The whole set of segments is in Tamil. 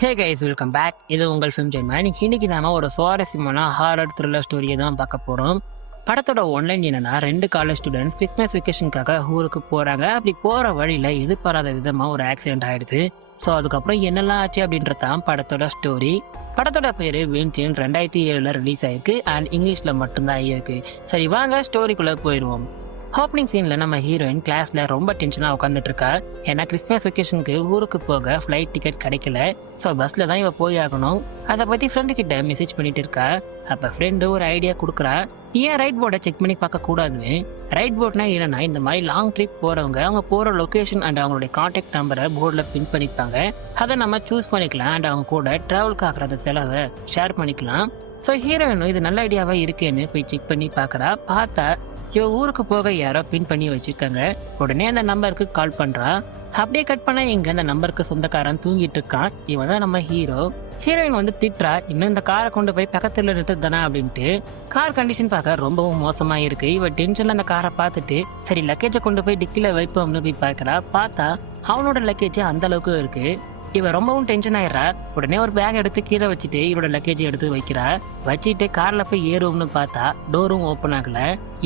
Hey guys, welcome back. இது உங்கள் ஃபிலிம் ஜென்மேன். இன்னைக்கு நாம ஒரு சுவாரஸ்யமான ஹாரர் த்ரில்லர் ஸ்டோரியை தான் பார்க்க போறோம். படத்தோட ஒன்லைன் என்னன்னா, 2 காலேஜ் ஸ்டூடெண்ட்ஸ் கிறிஸ்மஸ் வெக்கேஷனுக்காக ஊருக்கு போறாங்க. அப்படி போற வழியில எதிர்பாராத விதமா ஒரு ஆக்சிடென்ட் ஆயிடுது. ஸோ அதுக்கப்புறம் என்னெல்லாம் ஆச்சு அப்படின்றதான் படத்தோட ஸ்டோரி. படத்தோட பேரு வின்சின் 2007 ரிலீஸ் ஆயிருக்கு அண்ட் இங்கிலீஷ்ல மட்டும்தான் ஆகியிருக்கு. சரி, வாங்க ஸ்டோரிக்குள்ள போயிடுவோம். ஓப்பனிங் சீன்ல நம்ம ஹீரோயின் கிளாஸ்ல ரொம்ப டென்ஷனா உட்காந்துட்டு இருக்கா. ஏன்னா கிறிஸ்மஸ் வெக்கேஷனுக்கு ஊருக்கு போக ஃபிளைட் டிக்கெட் கிடைக்கல. ஸோ பஸ்ல தான் இவ போய் ஆகணும். அதை பத்தி ஃப்ரெண்டு கிட்ட மெசேஜ் பண்ணிட்டு இருக்கா. அப்ப ஃப்ரெண்டு ஒரு ஐடியா கொடுக்குறா. ஏன் ரைட் போர்டை செக் பண்ணி பார்க்க கூடாதுன்னு. ரைட் போர்ட்னா என்னன்னா, இந்த மாதிரி லாங் ட்ரிப் போறவங்க அவங்க போற லொகேஷன் அண்ட் அவங்களுடைய கான்டாக்ட் நம்பரை போர்டில் பின் பண்ணிப்பாங்க. அதை நம்ம சூஸ் பண்ணிக்கலாம் அண்ட் அவங்க கூட டிராவலுக்கு ஆகிற செலவை ஷேர் பண்ணிக்கலாம். ஸோ ஹீரோயினும் இது நல்ல ஐடியாவா இருக்கேன்னு போய் செக் பண்ணி பார்க்குறா. பார்த்தா இவ ஊருக்கு போக யாரோ பின் பண்ணி வச்சிருக்காங்க. உடனே அந்த நம்பருக்கு கால் பண்றா. அப்படியே கட் பண்ண இங்க அந்த நம்பருக்கு சொந்தக்காரன் தூங்கிட்டு இருக்கான். இவன் தான் நம்ம ஹீரோ. ஹீரோயின் வந்து திட்டுறா, இன்னும் இந்த காரை கொண்டு போய் பக்கத்துல நிறுத்துதானா அப்படின்ட்டு. கார் கண்டிஷன் பார்க்க ரொம்பவும் மோசமா இருக்கு. இவ டென்ஷன்ல அந்த காரை பார்த்துட்டு சரி லக்கேஜை கொண்டு போய் டிக்கில வைப்போம்னு போய் பார்க்கறா. பார்த்தா அவனோட லக்கேஜ் அந்த அளவுக்கு இருக்கு. இவ ரொம்பவும் டென்ஷன் ஆயிடுறா. உடனே ஒரு பேக் எடுத்து கீழே வச்சுட்டு இவரோட லக்கேஜ் எடுத்து வைக்கிறா. வச்சுட்டு கார்ல போய் ஏறுவோம்னு பார்த்தா டோரும் ஓப்பன் ஆகல.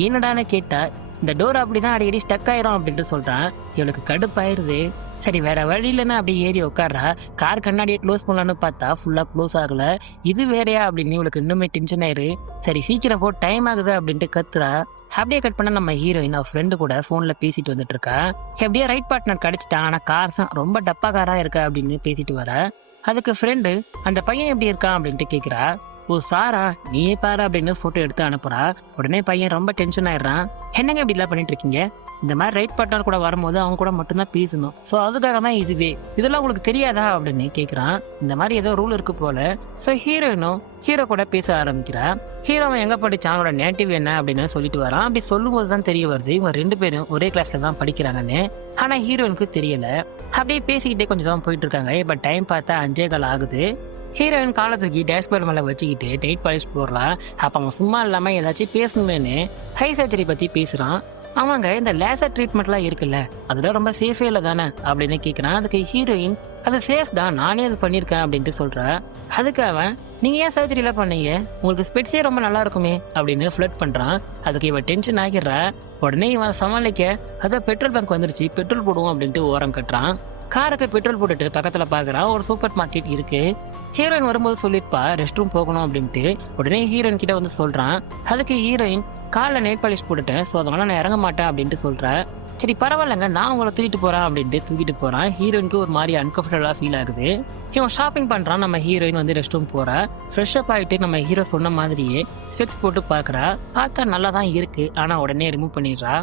என்னடான்னு கேட்டா, இந்த டோர் அப்படிதான் அடிக்கடி ஸ்டக் ஆயிரும் அப்படின்ட்டு சொல்றான். இவளுக்கு கடுப்பாயிருது. சரி வேற வழி இல்லைன்னா அப்படியே ஏறி உட்காடுறா. கார் கண்ணாடியை க்ளோஸ் பண்ணலான்னு பார்த்தா ஃபுல்லா க்ளோஸ் ஆகல. இது வேறையா அப்படின்னு இவளுக்கு இன்னுமே டென்ஷன் ஆயிரு. சரி சீக்கிரம் போ, டைம் ஆகுது அப்படின்ட்டு கத்துறா. அப்படியே கட் பண்ண நம்ம ஹீரோயின் அவ ஃப்ரெண்டு கூட போன்ல பேசிட்டு வந்துட்டு இருக்கா. எப்படியே ரைட் பார்ட்னர் கிடைச்சிட்டான், ஆனா கார் தான் ரொம்ப டப்பா காரா இருக்கா அப்படின்னு பேசிட்டு வர. அதுக்கு ஃப்ரெண்டு அந்த பையன் எப்படி இருக்கான் அப்படின்ட்டு கேக்குறா. ஓ சாரா, நீயே பாரு அப்படின்னு போட்டோ எடுத்து அனுப்புறா. உடனே பையன் ரொம்ப டென்ஷன் ஆயிடுறான். என்னங்க இப்படி எல்லாம் பண்ணிட்டு இருக்கீங்க? இந்த மாதிரி ரைட் பார்ட்னர் கூட வரும்போது அவங்க கூட மட்டும்தான் பேசணும். ஸோ அதுக்காக தான் இதுவே, இதெல்லாம் உங்களுக்கு தெரியாதா அப்படின்னு கேட்குறான். இந்த மாதிரி ஏதோ ரூல் இருக்கு போல. ஸோ ஹீரோயினும் ஹீரோ கூட பேச ஆரம்பிக்கிறா. ஹீரோவன் எங்க படிச்சான், அவனோட நேட்டிவ் என்ன அப்படின்னு சொல்லிட்டு வரான். அப்படி சொல்லும் போது தான் தெரிய வருது இவங்க 2 பேரும் ஒரே கிளாஸ்ல தான் படிக்கிறாங்கன்னு. ஆனா ஹீரோயினுக்கு தெரியல. அப்படியே பேசிக்கிட்டே கொஞ்சம் தான் போயிட்டு இருக்காங்க. இப்ப டைம் பார்த்தா 5:15 ஆகுது. ஹீரோயின் காலை தூக்கி டேஷ்போர்ட் மேல வச்சுக்கிட்டு நெயில் பாலிஷ் போடுறான். அப்ப அவன் சும்மா இல்லாம ஏதாச்சும் பேசணுமேனு ஹை சர்ஜரி பத்தி பேசுறான். அவங்க இந்த லேசர் ட்ரீட்மெண்ட்லாம் இருக்குல்ல, அதெல்லாம் ரொம்ப சேஃபே இல்லை தானே அப்படின்னு கேட்குறான். அதுக்கு ஹீரோயின் அது சேஃப் தான், நானே அது பண்ணியிருக்கேன் அப்படின்ட்டு சொல்றா. அதுக்கு அவன், நீங்க ஏன் சர்ஜரிலாம் பண்ணீங்க, உங்களுக்கு ஸ்பெட்ஸே ரொம்ப நல்லா இருக்குமே அப்படின்னு ஃபிளட் பண்றான். அதுக்கு இவன் டென்ஷன் ஆகிடுறா. உடனே இவன் சமாளிக்க, அதான் பெட்ரோல் பங்க் வந்துருச்சு, பெட்ரோல் போடுவோம் அப்படின்ட்டு ஓரம் கட்டுறான். காருக்கு பெட்ரோல் போட்டுட்டு பக்கத்துல பாக்குறான் ஒரு சூப்பர் மார்க்கெட் இருக்கு. ஹீரோயின் வரும்போது சொல்லிருப்பா ரெஸ்ட் ரூம் போகணும் அப்படின்ட்டு. உடனே ஹீரோயின் கிட்ட வந்து சொல்றான். அதுக்கு ஹீரோயின், காலில் நெயில் பாலிஷ் போட்டுட்டேன், ஸோ அதனால நான் இறங்க மாட்டேன் அப்படின்ட்டு சொல்றேன். சரி பரவாயில்லங்க, நான் உங்களை தூக்கிட்டு போறேன் அப்படின்ட்டு தூக்கிட்டு போறான். ஹீரோயினுக்கு ஒரு மாதிரி அன்கம்ஃபர்டபுளா ஃபீல் ஆகுது. இவன் ஷாப்பிங் பண்றான். நம்ம ஹீரோயின் வந்து ரெஸ்ட் ரூம் போறா. ஃப்ரெஷ் அப் ஆயிட்டு நம்ம ஹீரோ சொன்ன மாதிரியே ஸ்பெக்ஸ் போட்டு பாக்குறா. பார்த்தா நல்லா தான் இருக்கு, ஆனா உடனே ரிமூவ் பண்ணிடுறா.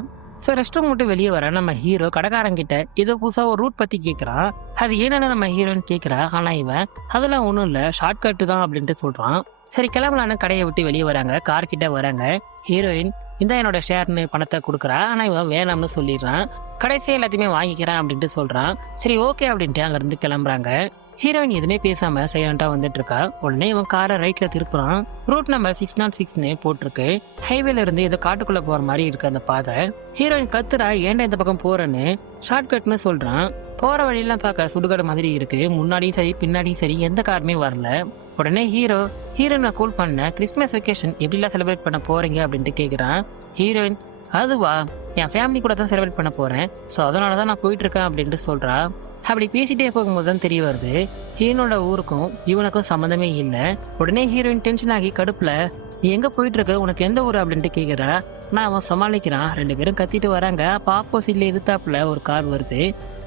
ஸோ ரெஸ்ட் ரூம் மட்டும் வெளியே வர நம்ம ஹீரோ கடைக்காரங்கிட்ட ஏதோ புதுசா ஒரு ரூட் பத்தி கேட்கறான். அது என்னன்னு நம்ம ஹீரோயின் கேட்கறா. ஆனா இவன் அதெல்லாம் ஒன்றும் இல்லை, ஷார்ட் கட்டு தான் அப்படின்ட்டு சொல்றான். சரி கிளம்பலான்னு கடையை விட்டு வெளியே வராங்க. கார் கிட்ட வராங்க. ஹீரோயின் இந்த என்னோட ஷேர்னு பணத்தை கொடுக்குறா. ஆனா இவன் வேணாம்னு சொல்லிடுறான். கடைசியா எல்லாத்தையுமே வாங்கிக்கிறான் அப்படின்ட்டு சொல்றான். சரி ஓகே அப்படின்ட்டு அங்க இருந்து கிளம்புறாங்க. ஹீரோயின் எதுவுமே பேசாம சைலண்டா வந்துட்டு இருக்கா. உடனே இவன் காரை ரைட்ல திருப்புறான். ரூட் நம்பர் 606 போட்டிருக்கு. ஹைவேல இருந்து ஏதோ காட்டுக்குள்ள போற மாதிரி இருக்கு அந்த பாதை. ஹீரோயின் கத்துறா, ஏன்டா இந்த பக்கம் போறேன்னு. ஷார்ட் கட்னு சொல்றான். போற வழியெல்லாம் பார்க்க சுடுகாடு மாதிரி இருக்கு. முன்னாடியும் சரி பின்னாடியும் சரி எந்த காருமே வரல. உடனே ஹீரோயினை கூல் பண்ண, கிறிஸ்மஸ் வெக்கேஷன் எப்படிலாம் செலிப்ரேட் பண்ண போறீங்க அப்படின்ட்டு கேக்குறான். ஹீரோயின், அதுவா, என் ஃபேமிலி கூட தான் செலிப்ரேட் பண்ண போறேன், ஸோ அதனாலதான் நான் போயிட்டு இருக்கேன் அப்படின்ட்டு சொல்றா. அப்படி பேசிட்டே போகும்போது தான் தெரிய வருது ஹீரோனோட ஊருக்கும் இவனுக்கும் சம்மந்தமே இல்லை. உடனே ஹீரோயின் டென்ஷன் ஆகி கடுப்புல, நீ எங்க போயிட்டு இருக்க, உனக்கு எந்த ஊர் அப்படின்ட்டு கேக்குறா. நான் அவன் சமாளிக்கிறான். 2 பேரும் கத்திட்டு வராங்க. அப்ப ஆப்போசிட்ல எதிர்த்தாப்புல ஒரு கார் வருது.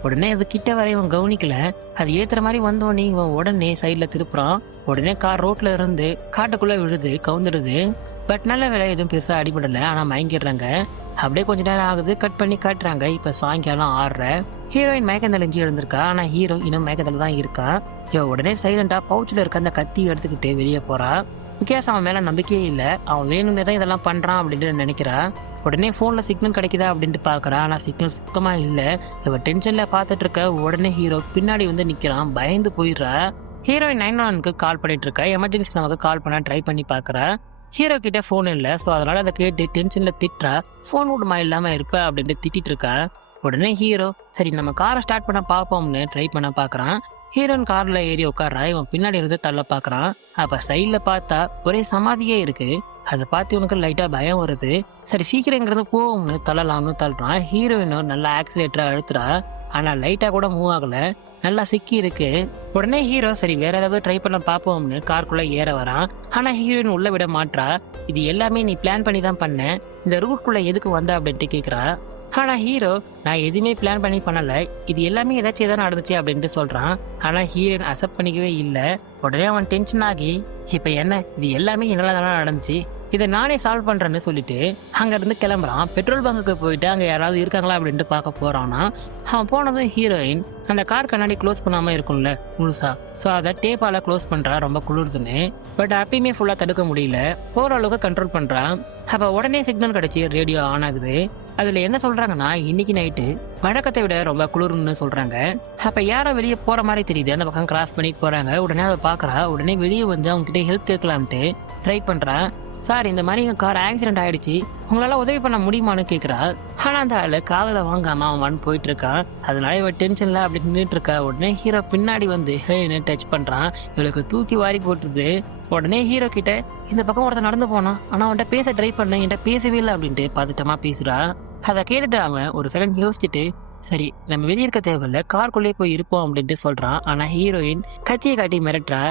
உடனே அது கிட்ட வர இவன் கவனிக்கல. அது ஏத்துற மாதிரி வந்தோடனே இவன் உடனே சைட்ல திருப்புறான். உடனே கார் ரோட்ல இருந்து காட்டுக்குள்ள விழுது, கவுந்துடுது. பட் நல்ல வேலை, எதுவும் பெருசா அடிபடல, ஆனா மயங்கிடுறாங்க. அப்படியே கொஞ்ச நேரம் ஆகுது. கட் பண்ணி காட்டுறாங்க. இப்ப சாயங்காலம் 6:30. ஹீரோயின் மயக்கத்தில் எஞ்சி எழுந்திருக்கா. ஆனா ஹீரோ இன்னும் மயக்கத்துல தான் இருக்கா. உடனே சைலண்டா பவுச்சில் இருக்க அந்த கத்தி எடுத்துக்கிட்டு வெளியே போறா. முக்கியாஸ் அவன் மேல நம்பிக்கையே இல்லை. அவன் வேணும்னே தான் இதெல்லாம் பண்றான் அப்படின்ட்டு நினைக்கிறா. உடனே போன்ல சிக்னல் கிடைக்குதா அப்படின்ட்டு பாக்குறா. ஆனா சிக்னல் சுத்தமா இல்லை. இவ டென்ஷன்ல பாத்துட்டு இருக்க. உடனே ஹீரோ பின்னாடி வந்து நிக்கிறான். பயந்து போயிடுறா. ஹீரோயின் 911 கால் பண்ணிட்டு இருக்கா. எமர்ஜென்சி நமக்கு கால் பண்ண ட்ரை பண்ணி பாக்குறா. ஹீரோ கிட்ட போன் இல்ல. சோ அதனால அதை கேட்டு டென்ஷன்ல திட்டுறா. போன் விடுமா இல்லாம இருப்ப அப்படின்ட்டு திட்டிட்டு இருக்கா. உடனே ஹீரோ, சரி நம்ம காரை ஸ்டார்ட் பண்ண பாப்போம்னு ட்ரை பண்ண பாக்குறான். ஹீரோயின் கார்ல ஏறி உட்கார்றா. இவன் பின்னாடி இருந்து தள்ள பாக்குறான். அப்ப சைட்ல பார்த்தா ஒரே சமாதியே இருக்கு. அதை பார்த்து இவனுக்கு லைட்டா பயம் வருது. சரி சீக்கிரங்கிறது போகும்னு தள்ளலாம்னு தள்ளுறான். ஹீரோயினும் நல்லா ஆக்சிலேட்டரா அழுத்துறா. ஆனா லைட்டா கூட மூவ் ஆகல, நல்லா சிக்கி இருக்கு. உடனே ஹீரோ சரி வேற ஏதாவது ட்ரை பண்ண பாப்போம்னு காருக்குள்ள ஏற வரான். ஆனா ஹீரோயின் உள்ள விட மாட்றா. இது எல்லாமே நீ பிளான் பண்ணி தான் பண்ண, இந்த ரூட்குள்ள எதுக்கு வந்த அப்படின்ட்டு கேக்குறா. ஆனா ஹீரோ நான் எதுவுமே பிளான் பண்ணி பண்ணல, இது எல்லாமே ஏதாச்சும் எதாவது நடந்துச்சு அப்படின்ட்டு சொல்றான். ஆனா ஹீரோயின் அக்செப்ட் பண்ணிக்கவே இல்லை. உடனே அவன் டென்ஷன் ஆகி இப்ப என்ன, இது எல்லாமே என்னால தானே நடந்துச்சு, இதை நானே சால்வ் பண்றேன்னு சொல்லிட்டு அங்க இருந்து கிளம்புறான். பெட்ரோல் பங்குக்கு போயிட்டு அங்க யாராவது இருக்காங்களா அப்படின்ட்டு பார்க்க போறான்னா, அவன் போனதும் ஹீரோயின் அந்த கார் கண்ணாடி க்ளோஸ் பண்ணாம இருக்கும்ல முழுசா, ஸோ அதை டேப்பால க்ளோஸ் பண்றா ரொம்ப குளிர்துன்னு. பட் அப்பயுமே ஃபுல்லா தடுக்க முடியல, போற அளவுக்கு கண்ட்ரோல் பண்றான். அப்ப உடனே சிக்னல் கிடைச்சி ரேடியோ ஆன் ஆகுது. அதுல என்ன சொல்றாங்கன்னா இன்னைக்கு நைட்டு வழக்கத்தை விட ரொம்ப குளிர்னு சொல்றாங்க. அப்ப யாரோ வெளியே போற மாதிரி தெரியுது. அந்த பக்கம் கிராஸ் பண்ணி போறாங்க. உடனே அதை பாக்குறா. உடனே வெளியே வந்து அவங்க கிட்ட ஹெல்ப் கேட்கலான்ட்டு ட்ரை பண்றா. சார் இந்த மாதிரி எங்க கார் ஆக்சிடென்ட் ஆயிடுச்சு, உங்களால உதவி பண்ண முடியுமான்னு கேக்குறா. ஆனா அந்த ஆளு காதல வாங்காம அவன் போயிட்டு இருக்கான். அதனால இவ டென்ஷன்ல அப்படி நின்றுட்டு இருக்கா. உடனே ஹீரோ பின்னாடி வந்து ஹேன்னு டச் பண்றான். இவளுக்கு தூக்கி வாரி போட்டுருது. உடனே ஹீரோ கிட்ட இந்த பக்கம் ஒருத்தர் நடந்து போனான், ஆனா அவன்கிட்ட பேச ட்ரை பண்ண, என்கிட்ட பேசவே இல்லை அப்படின்ட்டு பதட்டமா பேசுறா. அதை கேட்டுட்டு அவன் ஒரு செகண்ட் யோசிச்சுட்டு சரி நம்ம வெளியே இருக்க தேவையில்ல, கார்க்குள்ளே போய் இருப்போம் அப்படின்ட்டு சொல்றான். ஆனா ஹீரோயின் கத்தியை காட்டி மிரட்டுறா.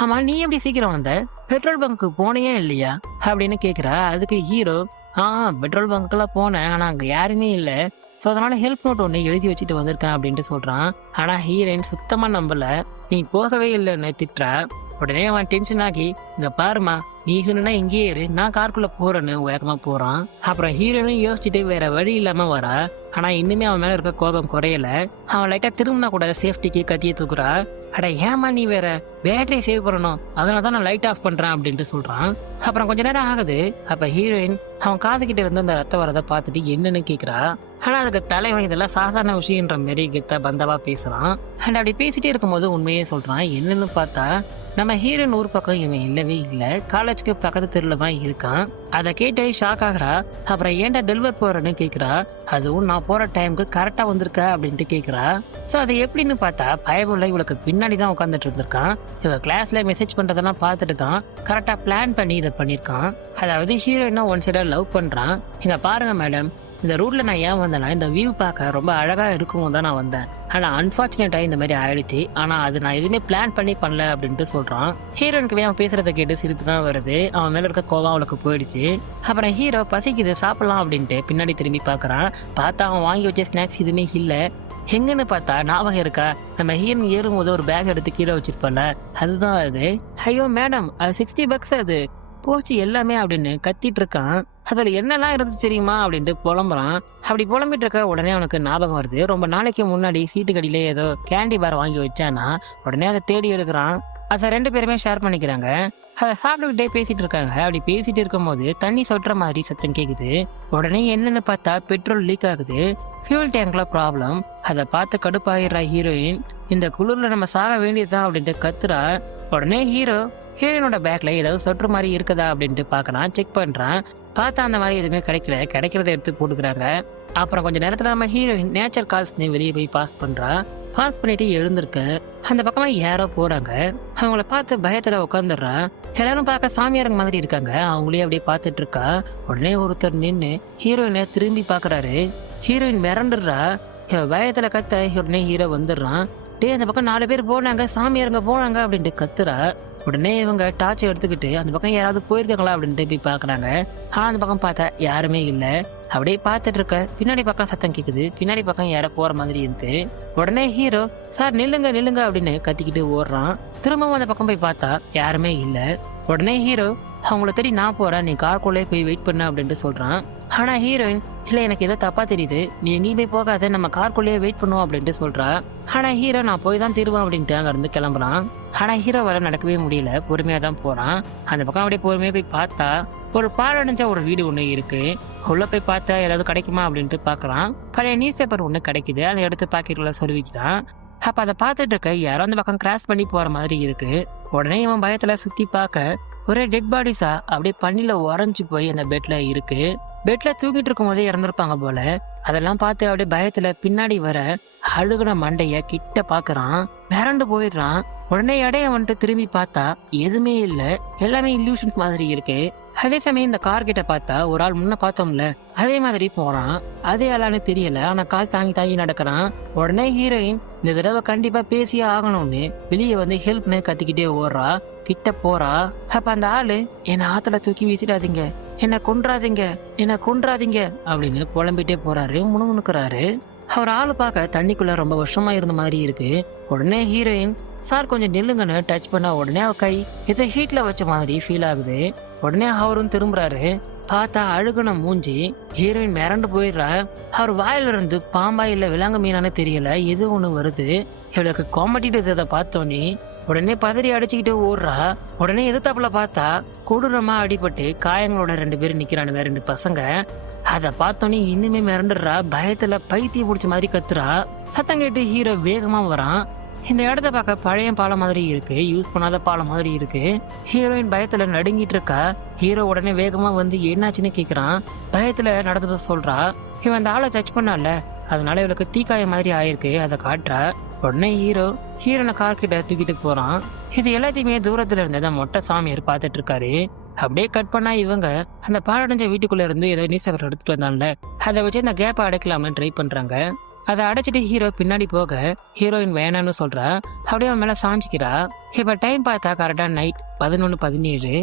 ஆமா நீ எப்படி சீக்கிரம் வந்த, பெட்ரோல் பங்க்கு போனையே இல்லையா அப்படின்னு கேக்குறா. அதுக்கு ஹீரோ பெட்ரோல் பங்க்லாம் போனேன், ஆனா அங்க யாருமே இல்லை, ஸோ அதனால ஹெல்ப் நோட் ஒன்று எழுதி வச்சுட்டு வந்திருக்கேன் அப்படின்ட்டு சொல்றான். ஆனா ஹீரோயின் சுத்தமா நம்பல, நீ போகவே இல்லைன்னு திட்டுறா. உடனே அவன் டென்ஷன் ஆகி இங்க பாருமா நீ ஹீரோனா இங்கேயே இரு, நான் காருக்குள்ள போறேன்னு வேகமா போறான். அப்புறம் ஹீரோனும் யோசிச்சுட்டு வேற வழி இல்லாம வரா. ஆனா இன்னுமே அவன் மேல இருக்க கோபம் குறையல. அவன் லைட்டா திரும்பினா கூட சேஃப்டிக்கு கத்தியை தூக்குறா. அட ஏமா நீ வேற பேட்டரி சேவ் பண்ணணும், அதனாலதான் நான் லைட் ஆஃப் பண்றேன் அப்படின்ட்டு சொல்றான். அப்புறம் கொஞ்ச நேரம் ஆகுது. அப்ப ஹீரோயின் அவன் காது கிட்ட இருந்து அந்த ரத்த வரதை பார்த்துட்டு என்னன்னு கேக்குறா. ஆனா அதுக்கு தலைவன் இதெல்லாம் சாதாரண விஷயம்ன்ற மாரி கிட்ட பந்தவா பேசுறான். அண்ட் அப்படி பேசிட்டே இருக்கும்போது உண்மையே சொல்றான். என்னன்னு பார்த்தா நம்ம ஹீரோயின் ஊர் பக்கம் இவன் இல்லவே இல்லை, காலேஜுக்கு பக்கத்து தெருல தான் இருக்கான். அதை கேட்டு ஷாக் ஆகுறா. அப்புறம் ஏன்டா டெலிவர் போறேன்னு கேக்குறா. அதுவும் நான் போற டைமுக்கு கரெக்டா வந்திருக்க அப்படின்ட்டு கேக்குறா. சோ அதை எப்படின்னு பார்த்தா பயபுள்ள இவளுக்கு பின்னாடி தான் உட்காந்துட்டு இருந்திருக்கான். இவ கிளாஸ்ல மெசேஜ் பண்றதெல்லாம் பார்த்துட்டு தான் கரெக்டா பிளான் பண்ணி இதை பண்ணிருக்கான். அதாவது ஹீரோயினா ஒன் சைடா லவ் பண்றான். இங்க பாருங்க மேடம், இந்த ரூட்ல நான் ஏன் வந்தேன்னா இந்த வியூ பார்க்க ரொம்ப அழகா இருக்கும் தான் நான் வந்தேன், ஆனா அன்பார்ச்சுனேட்டா இந்த மாதிரி ஆயிடுச்சு, ஆனா அது நான் எதுவுமே பிளான் பண்ணி பண்ணல அப்படின்ட்டு சொல்றான். ஹீரோனுக்கு அவன் பேசுறத கேட்டு சிரிப்பு தான் வருது. அவன் மேல இருக்க கோவம் அவளுக்கு போயிடுச்சு. அப்புறம் ஹீரோ பசிக்குது சாப்பிடலாம் அப்படின்ட்டு பின்னாடி திரும்பி பாக்குறான். பார்த்தா அவன் வாங்கி வச்ச ஸ்நாக்ஸ் எதுவுமே இல்லை. எங்கன்னு பார்த்தா ஞாபகம் இருக்கா, நம்ம ஹீரோன் ஏறும்போது ஒரு பேக் எடுத்து கீழே வச்சிருப்பல, அதுதான் அது. ஐயோ மேடம் அது $60 அது போச்சு எல்லாமே அப்படின்னு கத்திட்டு இருக்கான். அதுல என்னெல்லாம் இருந்துச்சு தெரியுமா அப்படின்ட்டு புலம்புறான். அப்படி புலம்பிட்டு இருக்க உடனே அவனுக்கு ஞாபகம் வருது, ரொம்ப நாளைக்கு முன்னாடி சீட்டுக்கடியில ஏதோ கேண்டி பார் வாங்கி வச்சானா. உடனே அதை தேடி எடுக்கிறான். அதை 2 பேருமே ஷேர் பண்ணிக்கிறாங்க. அதை சாப்பிட்டுக்கிட்டே பேசிட்டு இருக்காங்க. அப்படி பேசிட்டு இருக்கும் போது தண்ணி சொட்டுற மாதிரி சத்தம் கேக்குது. உடனே என்னன்னு பார்த்தா பெட்ரோல் லீக் ஆகுது, ஃபியூல் டேங்க்ல ப்ராப்ளம். அதை பார்த்து கடுப்பாயிடுறா ஹீரோயின். இந்த குளிர்ல நம்ம சாக வேண்டியதுதான் அப்படின்ட்டு கத்துறா. உடனே ஹீரோயினோட பேக்ல ஏதாவது சொட்டுற மாதிரி இருக்குதா அப்படின்ட்டு பாக்குறான். செக் பண்றான். பார்த்தா அந்த மாதிரி எதுவுமே கிடைக்கிறத எடுத்து போட்டுக்கிறாங்க. அப்புறம் கொஞ்ச நேரத்துல நம்ம ஹீரோயின் நேச்சர் கால்ஸ்னு வெளியே போய் பாஸ் பண்றா. பாஸ் பண்ணிட்டு எழுந்திருக்க அந்த பக்கமா யாரோ போறாங்க. அவங்கள பார்த்து பயத்துல உட்காந்துடுறா. எல்லாரும் பார்க்க சாமியாருங்க மாதிரி இருக்காங்க. அவங்களே அப்படியே பார்த்துட்டு இருக்கா. உடனே ஒருத்தர் நின்று ஹீரோயினை திரும்பி பாக்குறாரு. ஹீரோயின் மிரண்டுடுறா. பயத்துல கத்த உடனே ஹீரோ வந்துடுறான். அந்த பக்கம் 4 பேர் போனாங்க, சாமியாருங்க போனாங்க அப்படின்ட்டு கத்துறா. உடனே இவங்க டார்ச் எடுத்துக்கிட்டு அந்த பக்கம் யாராவது போயிருக்காங்களா அப்படின்ட்டு போய் பாக்குறாங்க. ஆனா அந்த பக்கம் பார்த்தா யாருமே இல்லை. அப்படியே பார்த்துட்டு இருக்க பின்னாடி பக்கம் சத்தம் கேக்குது. பின்னாடி பக்கம் யார போற மாதிரி இருக்கு. உடனே ஹீரோ சார் நில்லுங்க நில்லுங்க அப்படின்னு கத்திக்கிட்டு ஓடுறான். திரும்பவும் அந்த பக்கம் போய் பார்த்தா யாருமே இல்லை. உடனே ஹீரோ அவங்கள தேடி நான் போறேன், நீ கார்க்குள்ளே போய் வெயிட் பண்ண அப்படின்ட்டு சொல்றான். ஆனா ஹீரோயின் இல்ல எனக்கு ஏதோ தப்பா தெரியுது, நீ எங்கேயுமே போகாத, நம்ம கார்க்குள்ளேயே வெயிட் பண்ணுவோம் அப்படின்ட்டு சொல்றா. ஆனா ஹீரோ நான் போய் தான் தீருவேன் அப்படின்ட்டு அங்க இருந்து கிளம்புறான். ஆனா ஹீரோ வர நடக்கவே முடியல, பொறுமையா தான் போறான். அந்த பக்கம் அப்படியே பொறுமையா போய் பார்த்தா ஒரு பாழடைஞ்ச ஒரு வீடு ஒண்ணு இருக்கு. உள்ள போய் பார்த்தா ஏதாவது கிடைக்குமா அப்படின்ட்டு பாக்குறான். பழைய நியூஸ் பேப்பர் ஒண்ணு கிடைக்குது. அதை எடுத்து பாக்கெட்ல சொருவிச்சுதான். அப்ப அதை பார்த்துட்டு இருக்க யாரோ அந்த பக்கம் கிராஸ் பண்ணி போற மாதிரி இருக்கு. உடனே இவன் பயத்துல சுத்தி பார்க்க ஒரே டெட் பாடிஸா அப்படியே பண்ணில உறைஞ்சு போய் அந்த பெட்ல இருக்கு. பெட்ல தூங்கிட்டு இருக்கும் போதே இறந்துருப்பாங்க போல. அதெல்லாம் பார்த்து அப்படியே பயத்துல பின்னாடி வர அழுகுன மண்டைய கிட்ட பாக்குறான். மிரண்டு போயிடுறான். உடனே இடைய வந்துட்டு திரும்பி பார்த்தா எதுவுமே இல்ல, எல்லாமே இல்யூஷன்ஸ் மாதிரி இருக்கு. அதே சமயம் இந்த கார் கிட்ட பார்த்தா ஒரு ஆள் முன்ன பார்த்தோம்ல அதே மாதிரி போறான். அதே ஆளான்னு தெரியல, ஆனா கால் தாங்கி தாங்கி நடக்கிறான். உடனே ஹீரோயின் இந்த தடவை கண்டிப்பா பேசியே ஆகணும்னு வெளியே வந்து ஹெல்ப்னு கத்திக்கிட்டே ஓடுறா. கிட்ட போறா. அப்ப அந்த ஆளு என்ன ஆத்துல தூக்கி வீசிடாதீங்க, என்ன கொன்றாதீங்க, என்ன கொன்றாதீங்க அப்படின்னு புலம்பிட்டே போறாரு, முணுமுணுக்கிறாரு. அவர் ஆளு பார்க்க தண்ணிக்குள்ள ரொம்ப வருஷமா இருந்த மாதிரி இருக்கு. உடனே ஹீரோயின் சார் கொஞ்சம் நில்லுங்கன்னு டச் பண்ணா உடனே அவ கை இதை ஹீட்ல வச்ச மாதிரி ஃபீல் ஆகுது. உடனே அவரும் திரும்புறாரு. பார்த்தா அழுகுன மூஞ்சி. ஹீரோயின் மிரண்டு போயிடுறா. அவர் வாயில இருந்து பாம்பா இல்ல விலங்கு மீனானு தெரியல, எது ஒண்ணு வருது. இவளுக்கு காமெடிட்டு இதை பார்த்தோன்னே உடனே பதறி அடிச்சுக்கிட்டு ஓடுறா. உடனே எதிர்த்தாப்புல பார்த்தா கொடூரமா அடிபட்டு காயங்களோட 2 பேரும் நிக்கிறானுங்க, 2 பசங்க. அதை பார்த்தோன்னே இன்னுமே மிரண்டுடுறா. பயத்துல பைத்திய பிடிச்ச மாதிரி கத்துறா. சத்தம் கேட்டு ஹீரோ வேகமா வரான். இந்த இடத்த பார்க்க பழைய பாலம் மாதிரி இருக்கு, யூஸ் பண்ணாத பாலம் மாதிரி இருக்கு. ஹீரோயின் பயத்துல நடுங்கிட்டு இருக்கா. ஹீரோ உடனே வேகமா வந்து என்னாச்சுன்னு கேக்குறான். பயத்துல நடந்ததை சொல்றா. இவன் அந்த ஆளை டச் பண்ணால, அதனால இவளுக்கு தீக்காய மாதிரி ஆயிருக்கு, அதை காட்டுறா. உடனே ஹீரோனை கார் கிட்ட தூக்கிட்டு போறான். இது எல்லாத்தையுமே தூரத்துல இருந்த மொட்டை சாமியார் பார்த்துட்டு இருக்காரு. அப்படியே கட் பண்ணா இவங்க அந்த பாழடைஞ்ச வீட்டுக்குள்ள இருந்து ஏதோ நியூஸ் பேப்பர் எடுத்துட்டு வந்தான்ல, அதை வச்சு அந்த கேப்பை அடைக்கலாம்னு ட்ரை பண்றாங்க. அதை அடைச்சிட்டு ஹீரோ பின்னாடி போக ஹீரோயின் வேணான்னு சொல்றா. அப்படியே அவன் மேல சாஞ்சிக்கிறா. இப்ப டைம் பார்த்தா கரெக்டா நைட் 11:17.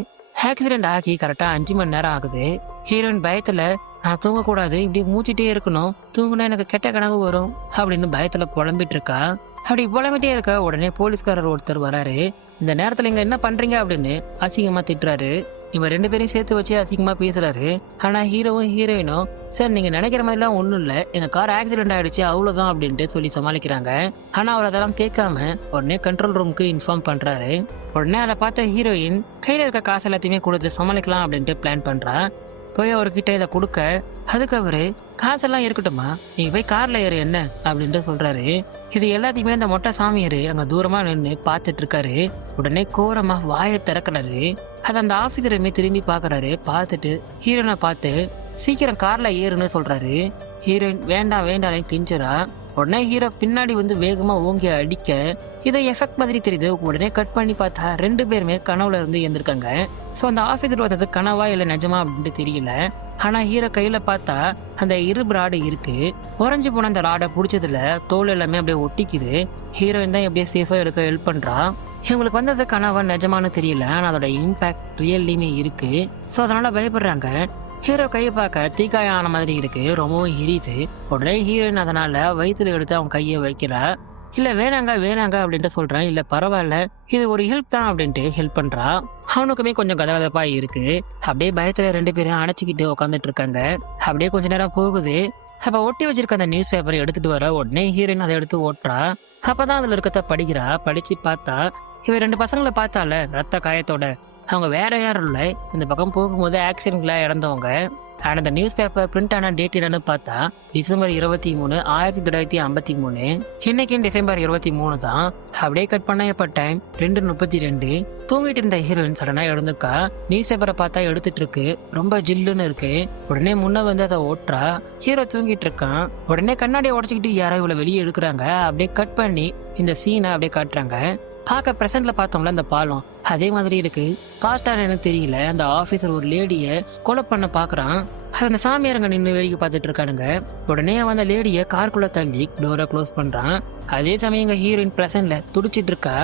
ஆக்சிடென்ட் ஆகி கரெக்டா 5 மணி நேரம் ஆகுது. ஹீரோயின் பயத்துல நான் தூங்கக்கூடாது, இப்படி மூச்சிட்டே இருக்கணும், தூங்குனா எனக்கு கெட்ட கனவு வரும் அப்படின்னு பயத்துல புலம்பிட்டு இருக்கா. அப்படி புலம்பிட்டே இருக்க உடனே போலீஸ்காரர் ஒருத்தர் வராரு. இந்த நேரத்துல இங்க என்ன பண்றீங்க அப்படின்னு அசிங்கமா திட்டுறாரு. இவங்க 2 பேரையும் சேர்த்து வச்சு அசிங்கமா பேசுறாரு. ஆனா ஹீரோவும் ஹீரோயினும் சார் நீங்க நினைக்கிற மாதிரிலாம் ஒண்ணும் இல்ல, எங்க கார் ஆக்சிடென்ட் ஆயிடுச்சு அவ்வளவுதான் அப்படின்ட்டு சொல்லி சமாளிக்கிறாங்க. ஆனா அவர் அதெல்லாம் கேட்காம உடனே கண்ட்ரோல் ரூமுக்கு இன்ஃபார்ம் பண்றாரு. உடனே அதை பார்த்த ஹீரோயின் கையில இருக்க காசு எல்லாத்தையுமே கொடுத்து சமாளிக்கலாம் அப்படின்ட்டு பிளான் பண்றா. போய் அவர்கிட்ட இதை கொடுக்க அதுக்கு அவரு காசெல்லாம் இருக்கட்டுமா, நீங்க போய் கார்ல ஏறு என்ன அப்படின்ட்டு சொல்றாரு. இது எல்லாத்தையுமே அந்த மொட்டை சாமியாரு அங்க தூரமா நின்று பார்த்துட்டு இருக்காரு. உடனே கோரமா வாயை திறக்கிறாரு. அது அந்த ஆபீசருமே திரும்பி பாக்குறாரு. பார்த்துட்டு ஹீரோனை பார்த்து சீக்கிரம் கார்ல ஏறுன்னு சொல்றாரு. ஹீரோயின் வேண்டாம் வேண்டாம் கெஞ்சரா. உடனே ஹீரோ பின்னாடி வந்து வேகமா ஓங்கி அடிக்க இதை எஃபெக்ட் மாதிரி தெரியுது. உடனே கட் பண்ணி பார்த்தா 2 பேருமே கனவுல இருந்து இருந்திருக்காங்க. ஸோ அந்த ஆஃபீஸர் வந்தது கனவா இல்லை நிஜமா அப்படின்ட்டு தெரியல. ஆனா ஹீரோ கையில பார்த்தா அந்த இரும்பு ராடு இருக்கு. உறைஞ்சு போன அந்த ராடை பிடிச்சதுல தோல் எல்லாமே அப்படியே ஒட்டிக்குது. ஹீரோயின் தான் எப்படியே சேஃபா எடுக்க ஹெல்ப் பண்றா. இவங்களுக்கு வந்தது கனவா நிஜமானு தெரியல, ஆனா அதோட இம்பாக்ட் ரியல்லையுமே இருக்கு. ஸோ அதனால பயப்படுறாங்க. ஹீரோ கையை பார்க்க தீக்காயம் ஆன மாதிரி இருக்கு, ரொம்பவும் எரியுது. உடனே ஹீரோயின் அதனால வயிற்றுல எடுத்து அவன் கையை வைக்கிறா. இல்ல வேணாங்க வேணாங்க அப்படின்ட்டு சொல்றான். இல்ல பரவாயில்ல, இது ஒரு ஹெல்ப் தான் அப்படின்ட்டு ஹெல்ப் பண்றா. அவனுக்குமே கொஞ்சம் கதகதப்பா இருக்கு. அப்படியே பயத்துல 2 பேரும் அணைச்சிக்கிட்டு உட்காந்துட்டு இருக்காங்க. அப்படியே கொஞ்ச நேரம் போகுது. அப்ப ஒட்டி வச்சிருக்க அந்த நியூஸ் பேப்பரை எடுத்துட்டு வர உடனே ஹீரோயின் அதை எடுத்து ஓட்டுறா. அப்பதான் அதுல இருக்கத படிக்கிறா. படிச்சு பார்த்தா இவ 2 பசங்களை பார்த்தால ரத்த காயத்தோட, அவங்க வேற யாரும் இல்லை, இந்த பக்கம் போகும்போது ஆக்சிடென்ட்ல இறந்தவங்க. ஆனா அந்த நியூஸ் பேப்பர் பிரிண்ட் ஆன டேட் என்னன்னு பார்த்தா டிசம்பர் 23, 1953. இன்னைக்கும் டிசம்பர் 23 தான். அப்படியே கட் பண்ண இப்ப டைம் 2:32. தூங்கிட்டு இருந்த ஹீரோயின் சடனா எழுந்துக்கா. நியூஸ் பேப்பரை பார்த்தா எடுத்துட்டு இருக்கு, ரொம்ப ஜில்லுன்னு இருக்கு. உடனே முன்ன வந்து அதை ஓட்டுறா. ஹீரோ தூங்கிட்டு இருக்கான். உடனே கண்ணாடியை உடச்சிக்கிட்டு யாரோ இவ்வளவு வெளியே எடுக்கிறாங்க. அப்படியே கட் பண்ணி இந்த சீனை அப்படியே காட்டுறாங்க. பார்க்க பிரசன்ட்ல பார்த்தோம்ல அந்த பாலம் அதே மாதிரி இருக்கு. பாஸ்டா எனக்கு தெரியல, அந்த ஆபீசர் ஒரு லேடிய கொலை பண்ண பாக்குறான். அந்த சாமியாரங்க நின்று வேடிக்கை பார்த்துட்டு இருக்கானுங்க. உடனே அவன் அந்த லேடிய காருக்குள்ள தள்ளி டோரை க்ளோஸ் பண்றான். அதே சமயம் எங்க ஹீரோயின் பிரசன்ட்ல துடிச்சிட்டு இருக்கா.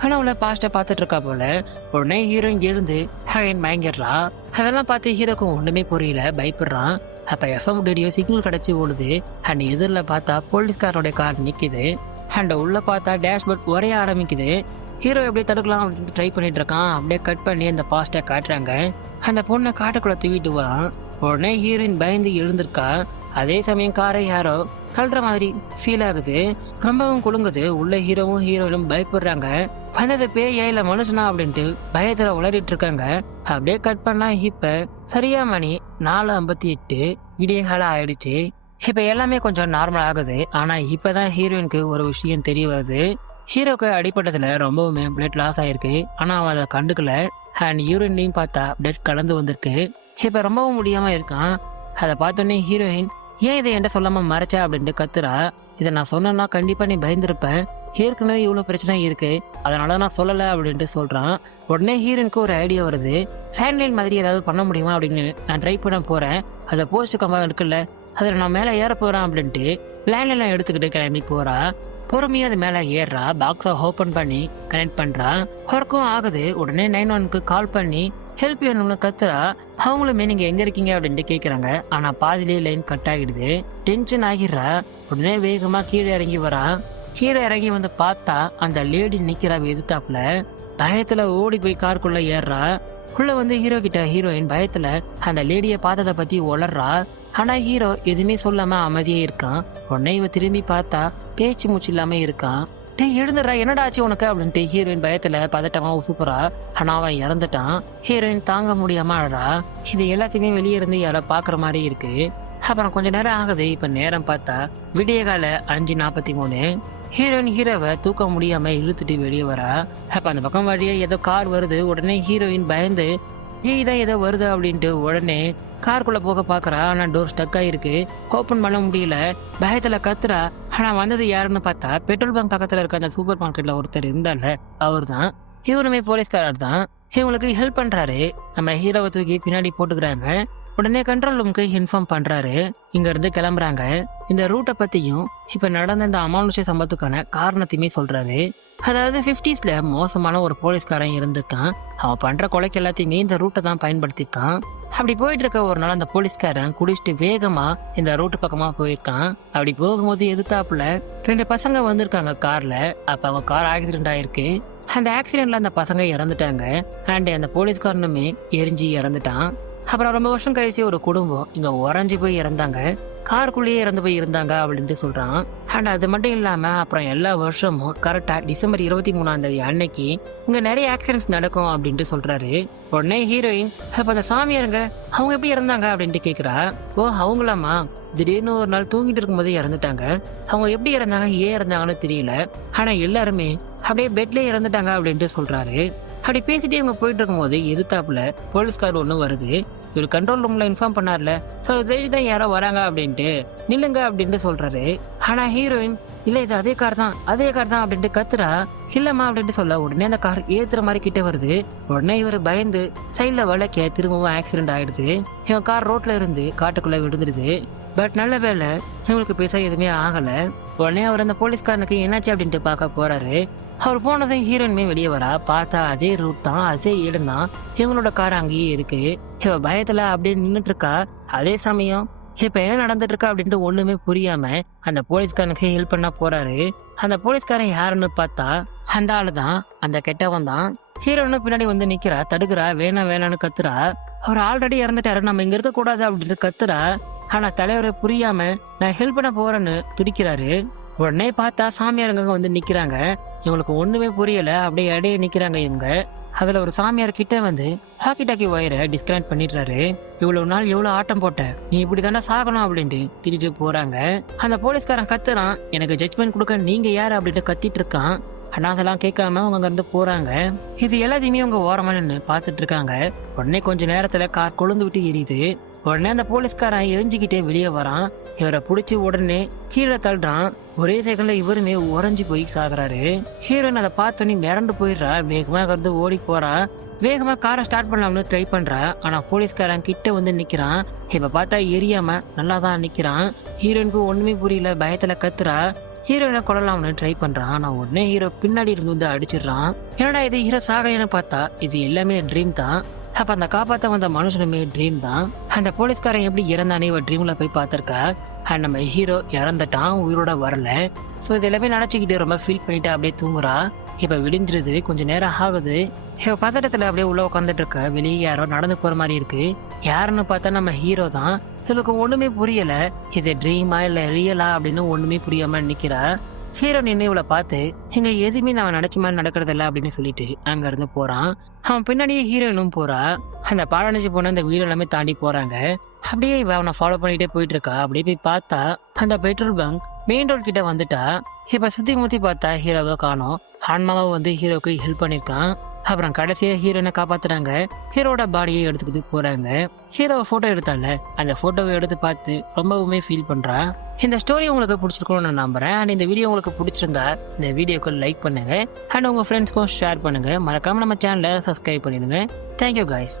கனவுல பாஸ்ட பார்த்துட்டு இருக்கா போல. உடனே ஹீரோயின் எழுந்து மயங்கிடுறா. அதெல்லாம் பார்த்து ஹீரோக்கும் ஒண்ணுமே புரியல, பயப்படுறான். அப்ப எஃப்எம் ரேடியோ சிக்னல் கிடைச்சி ஓடுது. அண்ட் எதிரில் பார்த்தா போலீஸ்காரோட கார் நிக்குது. அண்ட் உள்ள பார்த்தா டேஷ்போர்ட் உரைய ஆரம்பிக்குது. ஹீரோ எப்படி தடுக்கலாம் அப்படின்னு ட்ரை பண்ணிட்டு இருக்கான். அப்படியே கட் பண்ணி அந்த பாஸ்டை காட்டுறாங்க. அந்த பொண்ணை காட்டுக்குள்ள தூக்கிட்டு வரான். உடனே ஹீரோயின் பயந்து எழுந்திருக்கா. அதே சமயம் காரை யாரோ தள்ளுற மாதிரி ஃபீல் ஆகுது, ரொம்பவும் குலுங்குது. உள்ள ஹீரோவும் ஹீரோயினும் பயப்படுறாங்க. வந்தது பேயா இல்ல மனுஷனா அப்படின்ட்டு பயத்துல உளறிட்டு இருக்காங்க. அப்படியே கட் பண்ணா இப்ப சரியா மணி 4:58 விடிய காலம் ஆயிடுச்சு. இப்ப எல்லாமே கொஞ்சம் நார்மல் ஆகுது. ஆனா இப்பதான் ஹீரோயினுக்கு ஒரு விஷயம் தெரிய வருது. ஹீரோக்கு அடிப்பட்டதுல ரொம்பவுமே பிளட் லாஸ் ஆயிருக்கு. ஆனா அவன் அதை கண்டுக்கல. அண்ட் யூரின்லையும் பார்த்தா பிளட் கலந்து வந்திருக்கு. இப்ப ரொம்பவும் முடியாம இருக்கான். அதை பார்த்தோன்னே ஹீரோயின், ஏன் இதை என்கிட்ட சொல்லாம மறைச்ச அப்படின்ட்டு கத்துறா. இதை நான் சொன்னேன்னா கண்டிப்பா நீ பயந்துருப்ப. ஏற்கனவே இவ்வளவு பிரச்சனை இருக்கு, அதனால நான் சொல்லல அப்படின்ட்டு சொல்றான். உடனே ஹீரோயினுக்கு ஒரு ஐடியா வருது. ஹேண்ட்லைன் மாதிரி ஏதாவது பண்ண முடியுமா அப்படின்னு நான் ட்ரை பண்ண போறேன். அதை போஸ்ட் கம்பம் இருக்குல்ல, அதில் நான் மேலே ஏற போறேன் அப்படின்ட்டு லேண்ட்லைன் எடுத்துக்கிட்டு கிளம்பி போறா. பொறுமையா அது மேல ஏறா. பாக்ஸை ஓபன் பண்ணி கனெக்ட் பண்றா. ஒர்க்கும் ஆகுது. உடனே 911க்கு கால் பண்ணி ஹெல்ப் வேணும்னு கத்துறா. அவங்களுமே நீங்க எங்க இருக்கீங்க அப்படின்ட்டு கேக்குறாங்க. ஆனா பாதிலே லைன் கட் ஆகிடுது. டென்ஷன் ஆகிடுறா. உடனே வேகமா கீழே இறங்கி வரா. கீழே இறங்கி வந்து பார்த்தா அந்த லேடி நிக்கிறா எதிர்த்தாப்புல. பயத்துல ஓடி போய் காருக்குள்ள ஏறுறா. உள்ள வந்து ஹீரோ கிட்ட ஹீரோயின் பயத்துல அந்த லேடியை பார்த்ததை பத்தி உளர்றா. ஆனா ஹீரோ எதுவுமே சொல்லாம அமைதியே இருக்கான். உடனே இவ திரும்பி பார்த்தா பேச்சு மூச்சு இல்லாம இருக்கான். டேய் எழுந்துடுறா, என்னடா ஆச்சு உனக்கு அப்படின்ட்டு ஹீரோயின் பயத்துல பதட்டமா உசுப்புறா. ஆனா அவன் இறந்துட்டான். ஹீரோயின் தாங்க முடியாம அழறா. இது எல்லாத்தையுமே வெளியே இருந்து யாரோ பாக்குற மாதிரி இருக்கு. அப்புறம் கொஞ்ச நேரம் ஆகுது. இப்ப நேரம் பார்த்தா விடிய கால 5:43. ஹீரோயின் ஹீரோவை தூக்க முடியாம இழுத்துட்டு வெளியே வரா. அப்ப அந்த பக்கம் வழியா ஏதோ கார் வருது. உடனே ஹீரோயின் பயந்து இதான் ஏதோ வருது அப்படின்ட்டு உடனே காருக்குள்ள போக பாக்குறா. ஆனா டோர் ஸ்டக் ஆயிருக்கு, ஓபன் பண்ண முடியல. பயத்துல கத்துறா. ஆனா வந்தது யாருன்னு பார்த்தா பெட்ரோல் பங்க் பக்கத்துல இருக்க அந்த சூப்பர் மார்க்கெட்ல ஒருத்தர் இருந்தால அவர் தான். இவருமே போலீஸ்காரர் தான். இவங்களுக்கு ஹெல்ப் பண்றாரு. நம்ம ஹீரோவை தூக்கி பின்னாடி போட்டுக்கிறாங்க. உடனே கண்ட்ரோல் ரூமுக்கு இன்ஃபார்ம் பண்றாரு. இங்க இருந்து கிளம்புறாங்க. இந்த ரூட்டை பத்தியும் இப்ப நடந்த இந்த அமானுஷ்ய சம்பவத்துக்கான காரணத்தையுமே சொல்றாரு. அதாவது 50ஸ்ல மோசமான ஒரு போலீஸ்காரன் இருந்திருக்கான். அவன் பண்ற கொலைக்கு எல்லாத்தையுமே இந்த ரூட்டை தான் பயன்படுத்திருக்கான். அப்படி போயிட்டு இருக்க ஒரு நாள் அந்த போலீஸ்காரன் குடிச்சிட்டு வேகமா இந்த ரூட்டு பக்கமா போயிருக்கான். அப்படி போகும்போது எதிர்த்தாப்புல 2 பசங்க வந்திருக்காங்க கார்ல. அப்ப அவன் கார் ஆக்சிடென்ட் ஆயிருக்கு. அந்த ஆக்சிடென்ட்ல அந்த பசங்க இறந்துட்டாங்க. அண்ட் அந்த போலீஸ்காரனுமே எரிஞ்சு இறந்துட்டான். அப்புறம் ரொம்ப வருஷம் கழிச்சு ஒரு குடும்பம் இங்க உறைஞ்சி போய் இறந்தாங்க. காருக்குள்ளேயே இறந்து போய் இருந்தாங்க அப்படின்ட்டு சொல்றான். அண்ட் அது மட்டும் இல்லாம அப்புறம் எல்லா வருஷமும் கரெக்டா டிசம்பர் 23 அன்னைக்கு இங்க நிறைய ஆக்சிடென்ட்ஸ் நடக்கும் அப்படின்ட்டு சொல்றாரு. உடனே ஹீரோயின், அப்ப அந்த சாமியாருங்க அவங்க எப்படி இறந்தாங்க அப்படின்ட்டு கேக்குறா. ஓ அவங்களாமா, திடீர்னு ஒரு நாள் தூங்கிட்டு இருக்கும்போது இறந்துட்டாங்க. அவங்க எப்படி இறந்தாங்க ஏன் இறந்தாங்கன்னு தெரியல. ஆனா எல்லாருமே அப்படியே பெட்லயே இறந்துட்டாங்க அப்படின்ட்டு சொல்றாரு. அப்படி பேசிட்டே இவங்க போயிட்டு இருக்கும்போது எதிர்த்தாப்புல போலீஸ்கார் ஒண்ணு வருது. இவர் கண்ட்ரோல் ரூம்ல இன்ஃபார்ம் பண்ணார்ல, சோ தான் யாரோ வராங்க அப்படின்ட்டு நில்லுங்க அப்படின்ட்டு சொல்றாரு. ஆனா ஹீரோயின், இல்ல இது அதே கார் தான் அப்படின்ட்டு கத்துறா. இல்லம்மா அப்படின்ட்டு சொல்ல உடனே அந்த கார் ஏத்துற மாதிரி கிட்ட வருது. உடனே இவர் பயந்து சைட்ல வளைக்க திரும்பவும் ஆக்சிடென்ட் ஆயிடுது. இவன் கார் ரோட்ல இருந்து காட்டுக்குள்ள விழுந்துருது. பட் நல்ல வேலை இவங்களுக்கு பேச எதுவுமே ஆகல. உடனே அவர் அந்த போலீஸ்காரனுக்கு என்னாச்சு அப்படின்ட்டு பார்க்க போறாரு. அவர் போனதும் ஹீரோயினுமே வெளியே வரா. பார்த்தா அதே ரூட் தான், அதே இடம் தான். இவங்களோட கார் அங்கேயே இருக்கு. இவ பயத்துல அப்படியே நின்றுட்டு இருக்கா. அதே சமயம் இப்ப என்ன நடந்துட்டு இருக்கா அப்படின்ட்டு ஒண்ணுமே புரியாம அந்த போலீஸ்காரனுக்கு ஹெல்ப் பண்ண போறாரு. அந்த போலீஸ்காரன் யாருன்னு பார்த்தா அந்த ஆளுதான், அந்த கெட்டவன் தான். ஹீரோயினு பின்னாடி வந்து நிக்கிறா, தடுக்கிறா, வேணான்னு கத்துறா. அவர் ஆல்ரெடி இறந்துட்டாரு, நம்ம இங்க இருக்க கூடாது அப்படின்ட்டு கத்துறா. ஆனா தலைவரை புரியாம நான் ஹெல்ப் பண்ண போறேன்னு துடிக்கிறாரு. உடனே பார்த்தா சாமியாருங்க வந்து நிக்கிறாங்க. இவங்களுக்கு ஒண்ணுமே புரியல. அப்படியே இடையே நிக்கிறாங்க இவங்க. அதுல ஒரு சாமியார் கிட்ட வந்து ஹாக்கி டாக்கி ஒயரை டிஸ்கனெக்ட் பண்ணிடுறாரு. இவ்வளவு நாள் எவ்வளவு ஆட்டம் போட்ட, நீ இப்படி தானே சாகணும் அப்படின்ட்டு திட்டிட்டு போறாங்க. அந்த போலீஸ்காரன் கத்துறான், எனக்கு ஜட்ஜ்மெண்ட் கொடுக்க நீங்க யாரு அப்படின்ட்டு கத்திட்டு இருக்கான். ஆனா அதெல்லாம் கேட்காம அவங்க அங்க இருந்து போறாங்க. இது எல்லாத்தையுமே அவங்க ஓரமா நின்று பாத்துட்டு இருக்காங்க. உடனே கொஞ்ச நேரத்துல கார் கொழுந்து விட்டு எரியுது. உடனே அந்த போலீஸ்காரன் எரிஞ்சுக்கிட்டே வெளியே வரான். இவரை பிடிச்சி உடனே கீழே தள்ளுறான். ஒரே செகண்ட்ல இவருமே உறைஞ்சி போய் சாகுறாரு. ஹீரோயின் அதை பார்த்தோன்னே மிரண்டு போயிடுறா. வேகமா இருந்து ஓடி போறா. வேகமா காரை ஸ்டார்ட் பண்ணலாம்னு ட்ரை பண்றா. ஆனா போலீஸ்காரன் கிட்ட வந்து நிக்கிறான். இப்ப பார்த்தா எரியாம நல்லா தான் நிக்கிறான். ஹீரோயினுக்கு ஒண்ணுமே புரியல, பயத்துல கத்துறா. ஹீரோயினை கொல்லலாம்னு ட்ரை பண்றான். ஆனா உடனே ஹீரோ பின்னாடி இருந்து வந்து அடிச்சிடுறான். என்னடா இது, ஹீரோ சாகலைன்னு பார்த்தா இது எல்லாமே ட்ரீம் தான். அப்ப அந்த காப்பாத்த வந்த மனுஷனுமே ட்ரீம் தான். அந்த போலீஸ்காரன் எப்படி இறந்தானே இவ ட்ரீம்ல போய் பார்த்திருக்கா. அண்ட் நம்ம ஹீரோ இறந்துட்டான், உயிரோட வரல. ஸோ இது எல்லாமே நினைச்சுக்கிட்டு ரொம்ப ஃபீல் பண்ணிட்டு அப்படியே தூங்குறா. இப்ப விடிஞ்சிருது, கொஞ்ச நேரம் ஆகுது. இவ பதட்டத்துல அப்படியே உள்ள உட்காந்துட்டு இருக்க. வெளியே யாரோ நடந்து போற மாதிரி இருக்கு. யாருன்னு பார்த்தா நம்ம ஹீரோ தான். இவளுக்கு ஒண்ணுமே புரியல, இது ட்ரீமா இல்ல ரியலா அப்படின்னு ஒண்ணுமே புரியாம நிக்கிறா. ஹீரோ நின்று இவளை பார்த்து இங்க எதுவுமே நான் நினைச்ச மாதிரி நடக்கிறது இல்லை அப்படின்னு சொல்லிட்டு அங்க இருந்து போறான். அவன் பின்னாடியே ஹீரோயினும் போறா. அந்த பாழடைஞ்சு போன அந்த வீடு எல்லாமே தாண்டி போறாங்க. அப்படியே இவ அவனை ஃபாலோ பண்ணிட்டே போயிட்டு இருக்கா. அப்படியே போய் பார்த்தா அந்த பெட்ரோல் பங்க் மெயின் ரோட் கிட்ட வந்துட்டா. இப்ப சுத்தி முத்தி பார்த்தா ஹீரோவை காணோம். ஆன்மாவை வந்து ஹீரோக்கு ஹெல்ப் பண்ணிருக்கான். அப்புறம் கடைசியா ஹீரோனை காப்பாத்துறாங்க. ஹீரோட பாடியை எடுத்துக்கிட்டு போறாங்க. ஹீரோவை போட்டோ எடுத்தால அந்த போட்டோவை எடுத்து பார்த்து ரொம்பவுமே ஃபீல் பண்றா. இந்த ஸ்டோரி உங்களுக்கு பிடிச்சிருக்கும்னு நான் நம்புறேன். அண்ட் இந்த வீடியோ உங்களுக்கு பிடிச்சிருந்தா இந்த வீடியோக்கு லைக் பண்ணுங்க. அண்ட் உங்க ஃப்ரெண்ட்ஸ்க்கும் ஷேர் பண்ணுங்க. மறக்காம நம்ம சேனலை சப்ஸ்கிரைப் பண்ணிடுங்க. Thank you guys.